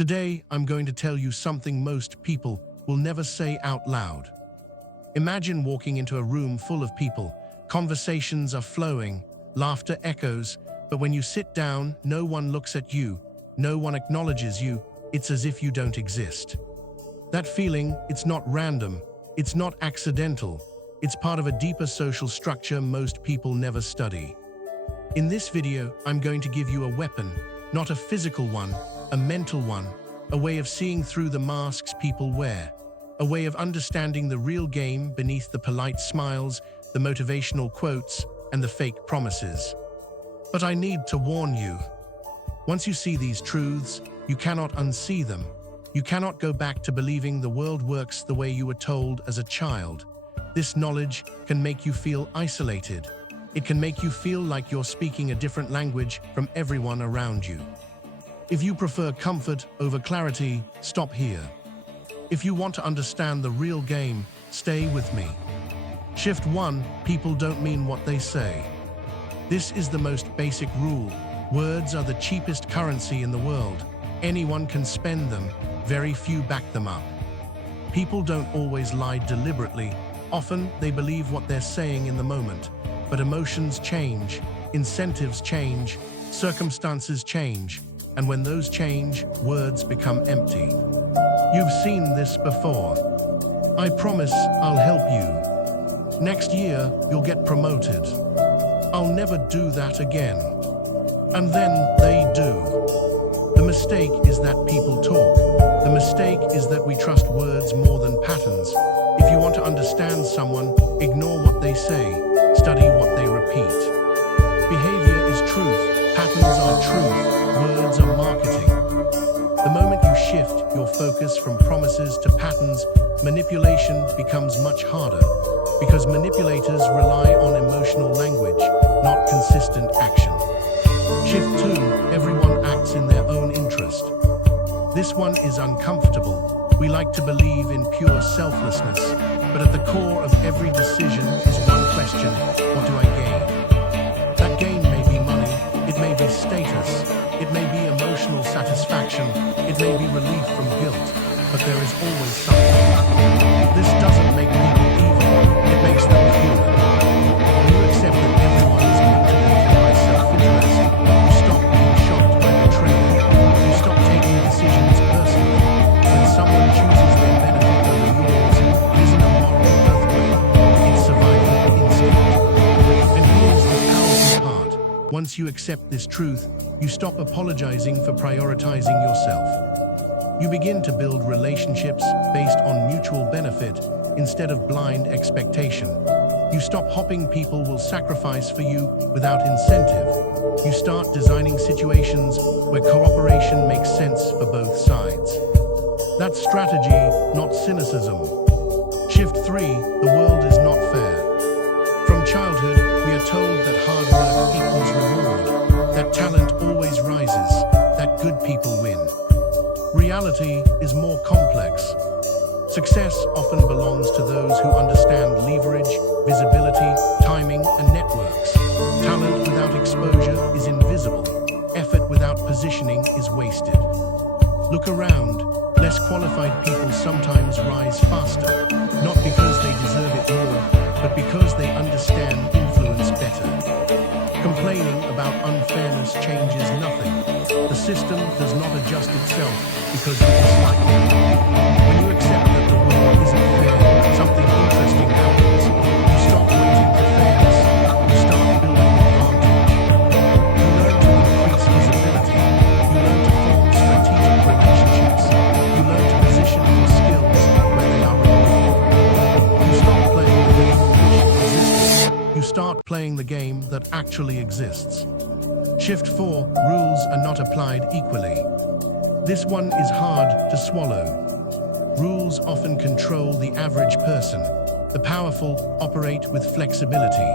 Today, I'm going to tell you something most people will never say out loud. Imagine walking into a room full of people. Conversations are flowing, laughter echoes, but when you sit down, no one looks at you, no one acknowledges you. It's as if you don't exist. That feeling, it's not random, it's not accidental. It's part of a deeper social structure most people never study. In this video, I'm going to give you a weapon, not a physical one, a mental one, a way of seeing through the masks people wear, a way of understanding the real game beneath the polite smiles, the motivational quotes, and the fake promises. But I need to warn you. Once you see these truths, you cannot unsee them. You cannot go back to believing the world works the way you were told as a child. This knowledge can make you feel isolated. It can make you feel like you're speaking a different language from everyone around you. If you prefer comfort over clarity, stop here. If you want to understand the real game, stay with me. Shift 1. People don't mean what they say. This is the most basic rule. Words are the cheapest currency in the world. Anyone can spend them, very few back them up. People don't always lie deliberately. Often, they believe what they're saying in the moment. But emotions change, incentives change, circumstances change, and when those change, words become empty. You've seen this before. I promise I'll help you. Next year, you'll get promoted. I'll never do that again. And then they do. The mistake is that people talk. The mistake is that we trust words more than patterns. If you want to understand someone, ignore what they say, study what they repeat. Behavior is truth, patterns are truth, words are marketing. The moment you shift your focus from promises to patterns, manipulation becomes much harder, because manipulators rely on emotional language, not consistent action. Shift 2, everyone acts in their own interest. This one is uncomfortable. We like to believe in pure selflessness, but at the core of every decision is one question: what do I gain? That gain may be money, it may be status, it may be emotional satisfaction, it may be relief from guilt, but there is always something. This doesn't make people evil, it makes them human. When you accept that everyone is motivated by self-interest, you stop being shocked by betrayal, you stop taking decisions personally. When someone chooses their benefit over yours, it isn't a moral birthright, it's survival instinct. And here's the powerful part. Once you accept this truth, you stop apologizing for prioritizing yourself. You begin to build relationships based on mutual benefit instead of blind expectation. You stop hoping people will sacrifice for you without incentive. You start designing situations where cooperation makes sense for both sides. That's strategy, not cynicism. Shift 3, the world is not fair. From childhood, we are told that hard work equals reward, that talent always rises, that good people win. Reality is more complex. Success often belongs to those who understand leverage, visibility, timing, and networks. Talent without exposure is invisible. Effort without positioning is wasted. Look around. Less qualified people sometimes rise faster, not because they deserve it more, but because they understand influence better. Complaining about unfairness changes nothing. The system does not adjust itself because you dislike it. When you accept that the world isn't fair, something interesting happens. You stop waiting for fairness. You start building advantage. You learn to increase visibility. You learn to form strategic relationships. You learn to position your skills where they are rewarded. You stop playing the game you wish existed. You start playing the game that actually exists. Shift 4, rules are not applied equally. This one is hard to swallow. Rules often control the average person. The powerful operate with flexibility.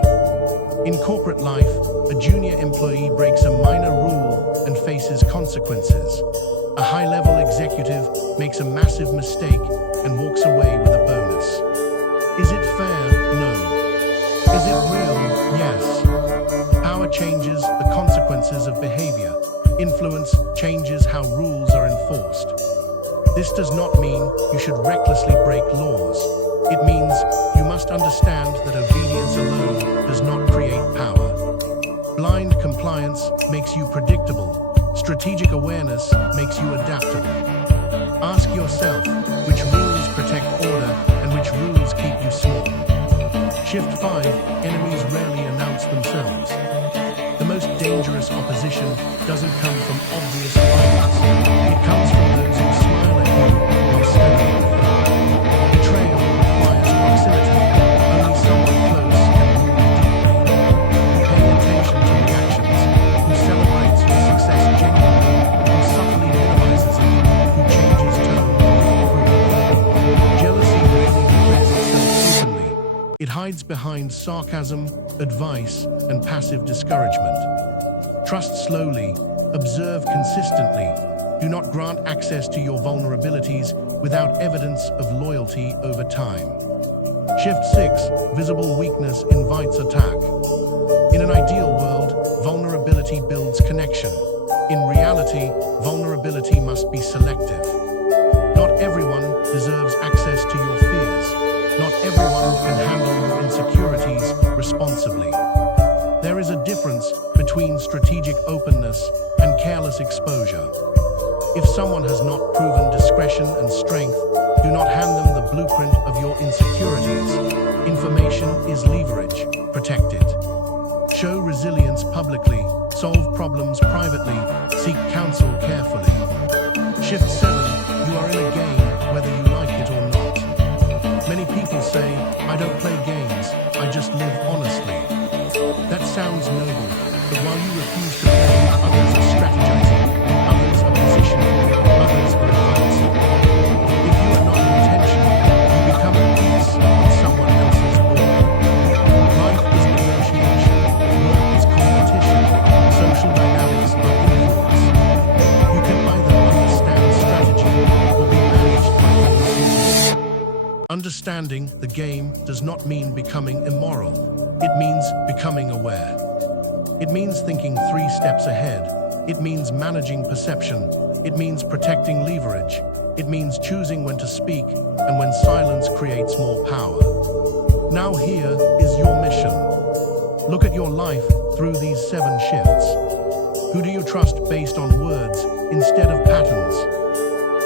In corporate life, a junior employee breaks a minor rule and faces consequences. A high-level executive makes a massive mistake and walks away with a bonus. Is it fair? No. Is it real? Yes. Power changes the consequences of behavior. Influence changes how rules are enforced. forced. This does not mean you should recklessly break laws. It means you must understand that obedience alone does not create power. Blind compliance makes you predictable. Strategic awareness makes you adaptable. Ask yourself, which rules protect order and which rules keep you small? Shift 5, enemies rarely announce themselves. The most dangerous opposition doesn't come from obvious rivals. It comes from those who smile at you while studying you. Betrayal requires proximity. Only someone close can wound you deeply. Pay attention to reactions. Who celebrates your success genuinely, who subtly minimizes it, who changes tone when you improve. Jealousy rarely declares itself openly. It hides behind sarcasm, advice, and passive discouragement. Trust slowly, observe consistently. Do not grant access to your vulnerabilities without evidence of loyalty over time. Shift 6, visible weakness invites attack. In an ideal world, vulnerability builds connection. In reality, vulnerability must be selective. Not everyone deserves access to your fears. Not everyone can handle your insecurities responsibly. There is a difference between strategic openness and careless exposure. If someone has not proven discretion and strength, do not hand them the blueprint of your insecurities. Information is leverage. Protect it. Show resilience publicly. Solve problems privately. Seek counsel carefully. Shift 7. You are in a game whether you like it or not. Many people say, I don't play games, I just live honestly. That sounds noble, but while you refuse to play, others are strategizing, others are positioning, others are advancing. If you are not intentional, you become at peace on someone else's board. Life is negotiation, work is competition, social dynamics are influence. You can either understand strategy or be managed by favoritism. Understanding the game does not mean becoming immoral. It means becoming aware. It means thinking 3 steps ahead. It means managing perception. It means protecting leverage. It means choosing when to speak and when silence creates more power. Now here is your mission. Look at your life through these 7 shifts. Who do you trust based on words instead of patterns?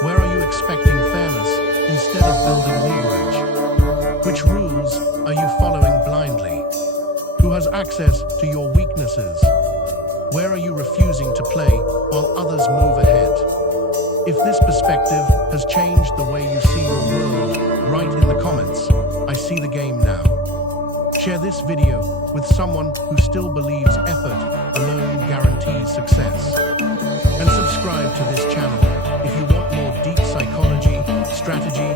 Where are you expecting fairness instead of building leverage? Which rules are you following blindly? Who has access to your weaknesses? Where are you refusing to play while others move ahead? If this perspective has changed the way you see your world, write in the comments, I see the game now. Share this video with someone who still believes effort alone guarantees success. And subscribe to this channel if you want more deep psychology, strategy,